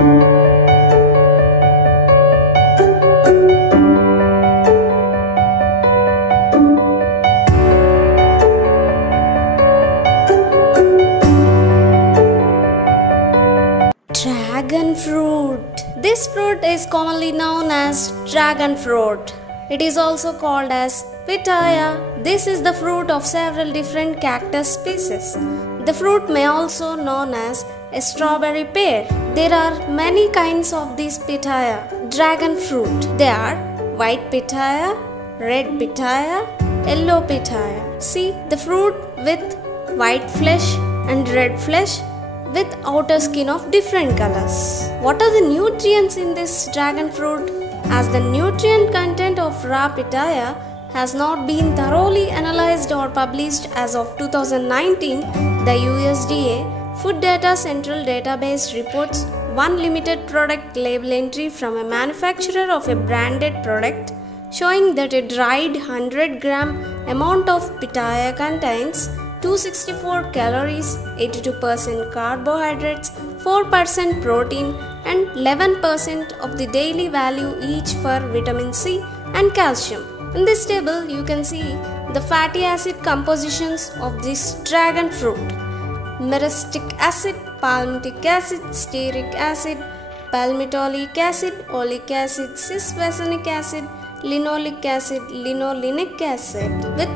Dragon fruit. This fruit is commonly known as dragon fruit. It is also called as pitaya. This is the fruit of several different cactus species. The fruit may also known as a strawberry pear. There are many kinds of this pitaya, dragon fruit. They are white pitaya, red pitaya, yellow pitaya. See the fruit with white flesh and red flesh with outer skin of different colors. What are the nutrients in this dragon fruit? As the nutrient content of raw pitaya has not been thoroughly analyzed or published as of 2019, the USDA Food Data Central Database reports one limited product label entry from a manufacturer of a branded product showing that a dried 100 gram amount of pitaya contains 264 calories, 82% carbohydrates, 4% protein and 11% of the daily value each for vitamin C and calcium. In this table you can see the fatty acid compositions of this dragon fruit. Myristic acid, palmitic acid, stearic acid, palmitoleic acid, oleic acid, cis-fascinic acid, linoleic acid, linolenic acid with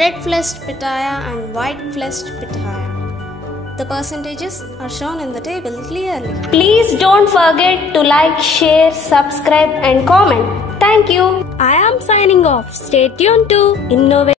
red fleshed pitaya and white fleshed pitaya. The percentages are shown in the table clearly. Please don't forget to like, share, subscribe and comment. Thank you. I am signing off. Stay tuned to Innovate.